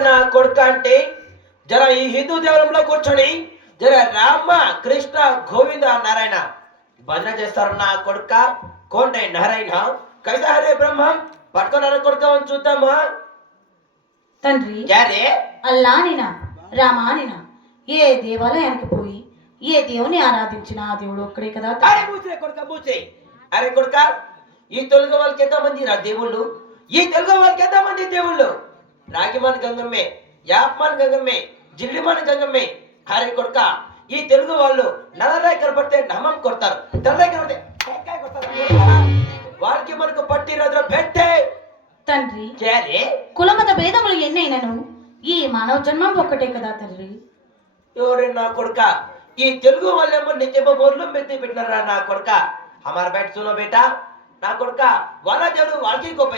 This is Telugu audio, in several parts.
నా కొడుక అంటే జర ఈ హిందూ దేవాలయంలో కూర్చొని జర రామ కృష్ణ గోవింద నారాయణ భజన చేస్తారు నా కొడుక కోంటే నారాయణ. కైదా హరే బ్రహ్మం పట్టుకున్న కొడుక చూద్దామా? తండ్రి క్యారే అల్లానినా రామానినా ఏ దేవాలయానికి పోయి ఏ దేవుని ఆరాధించినా ఆ దేవుడు ఒక్కడే కదా. అరే మూసే కొడుక మూసే అరే కొడుక ఈ తెలుగు వాళ్ళకి ఎంతమంది రా దేవుళ్ళు? ఈ తెలుగు వాళ్ళకి ఎంతమంది దేవుళ్ళు? రాగిమాన్ గంగమ్మే యాప్మాన్ గంగమ్మే జిల్లిమాన్ గంగమ్మే అరే కొడుక. ఈ తెలుగు వాళ్ళు నల్లరేఖలు పడితే నమ్మం కొడతారు. తెల్లరేఖలు పడితే టెంకాయ కొడతారు. కొడుకా. వారికి మనకు పట్టి రోజులు పెట్టే. తండ్రి క్యారే కులమత భేదములు ఎన్నైనను? ఈ మానవ జన్మం ఒక్కటే కదా తండ్రి. ఎవరే నా కొడుక? ఈ తెలుగు వాళ్ళేమో నిత్యమ బోర్లు మెత్తి పెట్టినారా నా కొడుక? హమార బయట సునో బేటా? నా కొడుక వాళ్ళ దేవుడు వాళ్ళకి గొప్ప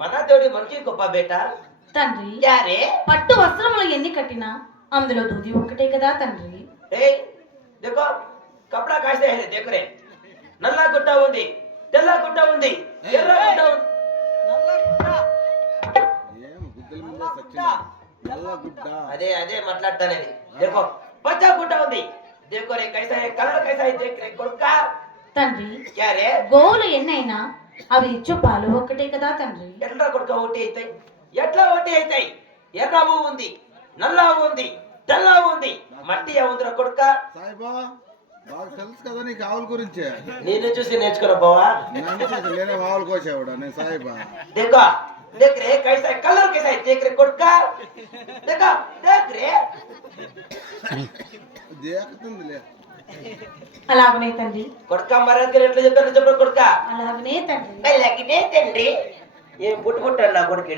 మన దేవుడు మనకి గొప్ప బేటా? తండ్రి యారే? పట్టు వస్త్రములు ఎన్ని కట్టినా అందులో దూది ఒకటే కదా తండ్రి? ఏయ్ దేకో కపడా కాస్తే హే దేకురే. నల్ల గుట్ట ఉంది తెల్ల గుట్ట ఉంది ఎర్ర గుట్ట అదే అదే మాట్లాడతానేది దేకో పచ్చ గుట్ట ఉంది. దేకో రే కలర్ కైసా దేకరే కొడుక. తండ్రి యారే? గోవులు ఎన్నైనా అవి ఇచ్చు పాలు ఒక్కటే కదా తండ్రి? ఎర్ర కొడుక ఒకటి అయితే. ఎట్లా ఒకటి అవుతాయి ఎర్రవు ఉంది నల్లవు ఉంది తెల్లవు ఉంది మట్టి ఉందిరా కొడుక సాయిబా బాగా తెలుసు కదా నీకు ఆవుల గురించి నేను చూసి నేర్చుకున్నా బావా నన్ను చూసి నేనే ఆవులు కోసేవాడా నేను సాయిబా देखो देख रे कैसा है कलर कैसा है देख रे कोटका देखो देख रे దేకుతుందిలే అలాగనే తండ్రి కొడుక మర్యాదకి ఎట్లా చెప్తాను చెప్పు కొడుక అలాగనే తండ్రి మెల్లగినే తండ్రి ఏం పుట్టు పుట్టాడు నా కొడుకు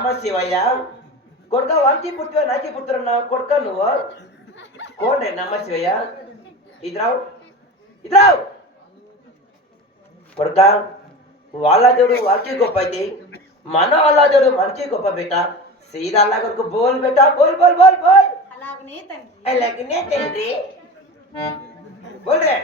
నమ శివయ్య కొడుక వానికి పుట్టివ నాకి పుత్రున్నా కొడుక నువ్వు కొండే నమ శివయ్య ఇద్రావు ఇద్రావు కొడుక వాళ్ళ దేవుడు వాళ్ళకి గొప్ప అయితే మన వాళ్ళ దేవుడు మనకి గొప్ప బేట సీదా అల్లా కొడుకు బోల్ బేటా బోల్ బోల్ బోల్ బోల్ అలాగనే తండ్రి అలాగనే తండ్రి బోల్ రే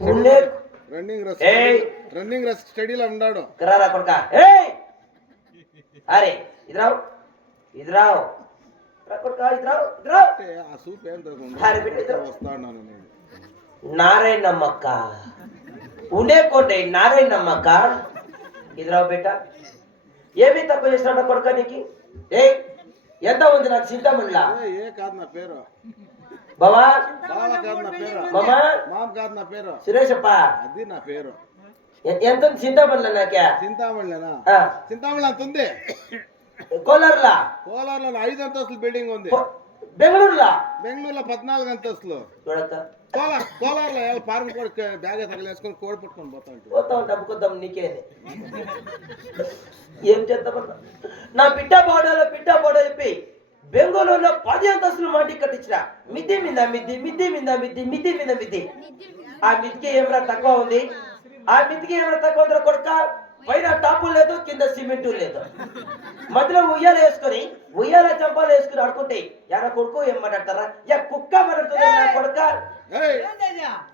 ఉండే రన్నింగ్ రస్ ఏయ్. రన్నింగ్ రస్ స్టడీలో ఉన్నాడు. కరారా కొడుక. ఏయ్. అరే ఇద్రావ్. ఇద్రావ్. ఏం నారాయణమ్మక్క. ఉండే కోటే నారాయణమ్మక్క. ఇద్రావ్ బేట ఏమి తక్కువ చేసినాడు కొడుక నీకు? ఏయ్ ఎంత ఉంది నాకు ఏ, ఏ కాదు నా పేరు. బావా? మామా మామ కాదు నా పేరు. సురేషప్ప. అది నా పేరు. ఎంత ఉంది చింతమణిలా నాకే? చింతామణిలేనా ఆ, చింతామణి అంత ఉంది? కోలార్లా? కోలార్లో ఐదు అంతస్తుల బిల్డింగ్ ఉంది. బెంగళూరులా? బెంగళూరులో పద్నాలుగు అంతస్తులు. కోలార్ కోలార్లో ఫారం కూడా బ్యాగ్ తగలేసుకొని కోడి పట్టుకొని పోతా ఉంటాడు పోతాం డబ్బు కొద్దాం నీకే ఏం చేద్దామన్నా నా బిడ్డ బాడలో బిడ్డ బాడ చెప్పి బెంగళూరులో పది అంతస్తులు మాటి కట్టించిన. మిద్ది మీద మిద్ది మిద్ది మీద మిద్ది మిద్ది మీద మిద్ది. ఆ మిద్దికి ఏమైనా తక్కువ ఉంది? ఆ మిద్దికి ఏమైనా తక్కువ ఉందిరా కొడుక? పైన టాపు లేదు కింద సిమెంటు లేదు. మధ్యలో ఉయ్యాల వేసుకొని ఉయ్యాల చంపాలు వేసుకుని ఆడుకుంటే ఎన కొడుకు ఏమంటారా యా కుక్క పడుతుంది కొడుక? ఏయ్,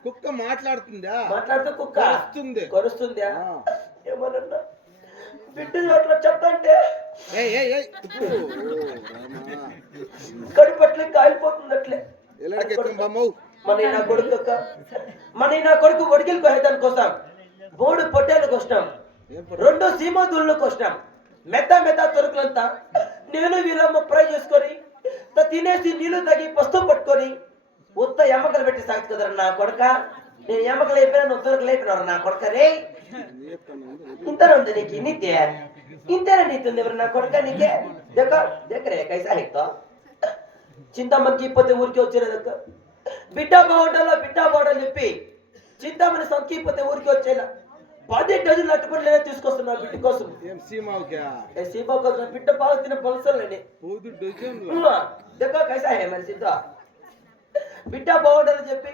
కుక్క మాట్లాడుతుందా? మాట్లాడుతూ కుక్క. వస్తుంది కొరుస్తుందా. ఏమన్నా బిడ్డ ఓ, రామా. కడుపట్లే కాలిపోతుంది అట్లే. మన నా కొడుకు మన నా కొడుకు ఒడిగిలు కోయడానికి వస్తాం మూడు పొట్టేళ్ళకి వస్తాం? రెండు సీమోదుళ్ళకి వస్తాం మెత్త మెత్త తొరుకులంతా నేను వీళ్ళమ్మ ఫ్రై చేసుకొని తినేసి నీళ్ళు తగి పస్తు పట్టుకొని ఉత్త ఎమ్మకలు పెట్టి సాగుతు కదరా నా కొడుక నేను ఎమ్మకలు అయిపోయినా నువ్వు తొరకలు అయిపోయినారు నా కొడుక రే పని ఉంది? నీకు నిత్య ఇంతేనా నీతుంది ఎవరు నా కొడుక నీకే దేక దేకరే కైసా హెక్తో చింతామణికి ఇప్పతే ఊరికి వచ్చేదక్క బిడ్డ బాగుండాలో బిడ్డ బాగుండాలని చెప్పి చింతామణి సంఖ్య ఇప్పతే ఊరికి వచ్చేలా పది డజన్లు అట్టుకొని లేదా తీసుకొస్తున్నా బిడ్డ కోసం సీబా కోసం బిడ్డ బాగా తిన పలసలండి దేక కైసా హే మరి సిద్ధ బిడ్డ బాగుండాలని చెప్పి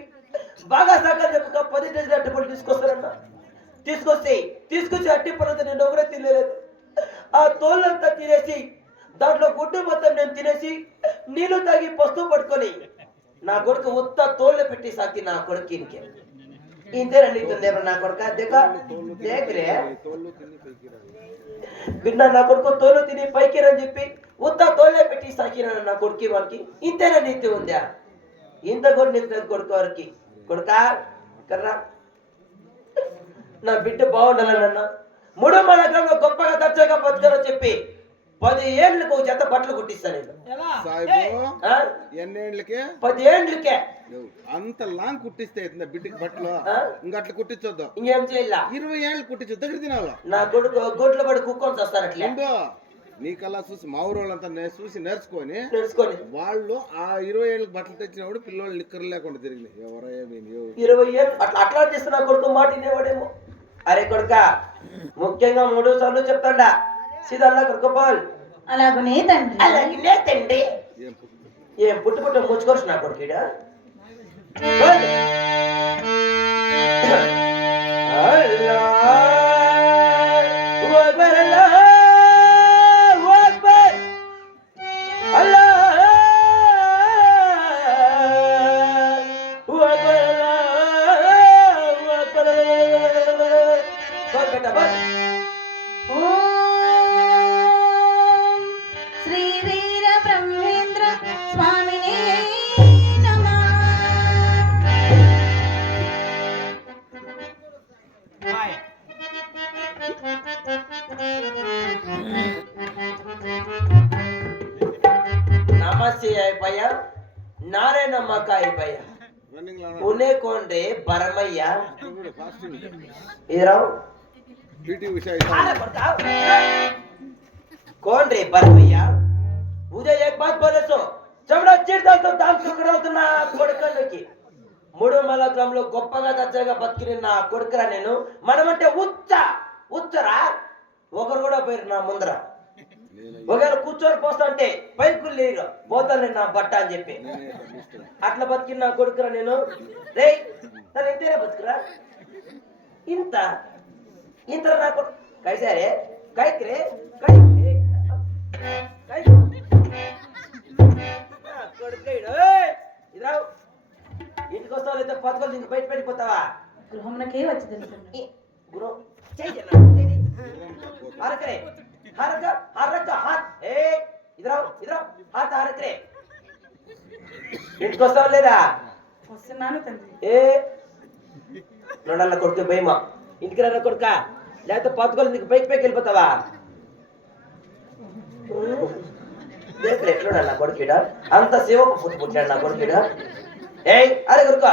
బాగా సాగా చెప్పక పది డజన్లు అట్టుకొని తీసుకొస్తారన్న తీసుకొస్తే తీసుకొచ్చి అట్టి పర్వత నేను కూడా తినలేదు. ఆ తోళ్ళంతా తినేసి దాంట్లో గుడ్డు మొత్తం నేను తినేసి నీళ్ళు తాగి పస్తు పట్టుకొని నా కొడుకు ఉత్త తోళ్ళు పెట్టి సాకి నా కొడుకు ఇంకే ఇంతేనండి ఇస్తుంది నా కొడుకు? దేక? దేకరే? విన్నా నా కొడుకు తోలు తిని పైకి రని చెప్పి ఉత్త తోలే పెట్టి సాకిన నా కొడుకు వారికి ఇంతేనా నీతి ఉందా? ఇంత కూడా నీతి కొడుకు వారికి. కొడుకా కర్రా. నా బిడ్డ బాగుండాలన్న మూడో మన గ్రామంలో గొప్పగా దర్జాగా బతకాలని చెప్పి పది ఏళ్ళకి ఒక జత బట్టలు కుట్టిస్తాను నేను? ఎన్నేళ్ళకే పది ఏళ్ళకే. అంత లాంగ్ కుట్టిస్తే అవుతుందా బిడ్డకి బట్టలు? ఇంకా అట్లా కుట్టించొద్దు. ఇంకేం చేయాల? ఇరవై ఏళ్ళు కుట్టించు దగ్గర తినాలి? నా కొడుకు గొడ్లు పడి కుక్కొని వస్తారు అట్లే ఉండు. నీకల్లా చూసి మా ఊరోళ్ళంతా నే- చూసి నేర్చుకొని తెలుసుకొని వాళ్ళు ఆ ఇరవై ఏళ్ళకి బట్టలు తెచ్చినప్పుడు పిల్లలు లిక్కర్ లేకుండా తిరిగినాయి. ఎవరో ఏమి ఇరవై ఏళ్ళు అట్లా అట్లా చేస్తే నా కొడుకు మాట వినేవాడేమో. అరే కొడుక ముఖ్యంగా మూడు సార్లు చెప్తాడా. సీదల్లా కొడుకోపాల్ అలాగనే తండ్రి. అలాగే తండ్రి. ఏం ఏం పుట్టు పుట్టు ముచ్చుకోవచ్చు నా కొడుకు నమస్తే అయ్యప్పయ్య నారే నమ్మకాయ భయ్య రన్నింగ్ లో పునే కొండ్రే బరమయ్య ఫాస్టింగ్ ఇరావ్ పీటీ ఉషా कौन रे पर भैया मुझे एक बात बोले तो చమడా చీడలతో దాని చుక్కడవుతున్న కొడుకన్నకి మూడు మల గ్రామంలో గొప్పగా దర్జాగా బతికిన నా కొడుకురా నేను మనమంటే ఉచ్చ ఉచ్చరా ఒకరు కూడా పోయారు నా ముందర ఒకవేళ కూర్చొని పోస్తా అంటే పైకు లేరు పోతాను నా బట్ట అని చెప్పి. అట్లా బతికిన నా కొడుకురా నేను? రే తను ఇంతేనా బతుకురా? ఇంత ఇంత నా కొడుకు కైసారే కైక్ రే కైక్. రే కైక్ నా కొడుకు ఈడు. ఏయ్, ఇదిరా. ఇంటికి వస్తావు లేదా పథకాలు బయట పెట్టిపోతావా? గృహమునకే వచ్చి తెలుసు. ఈ, గురు హరక హరక హాత్ ఏ ఇదిరా ఇదిరా హాత్ హరకరే ఇంటికి వస్తావు లేదా వస్తున్నాను తండ్రి ఏ నొడల్ల కొడుకు భయమా ఇంటికి రా కొడుక లేకపోతే పథకాలు నీకు పైకి పైకి వెళ్ళిపోతావా నా కొడుకుడ అంత శివకు పుట్టి పుట్టాడు నా కొడుకుడ ఏయ్ అరే కొడుక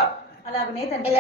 అలాగనే తండ్రి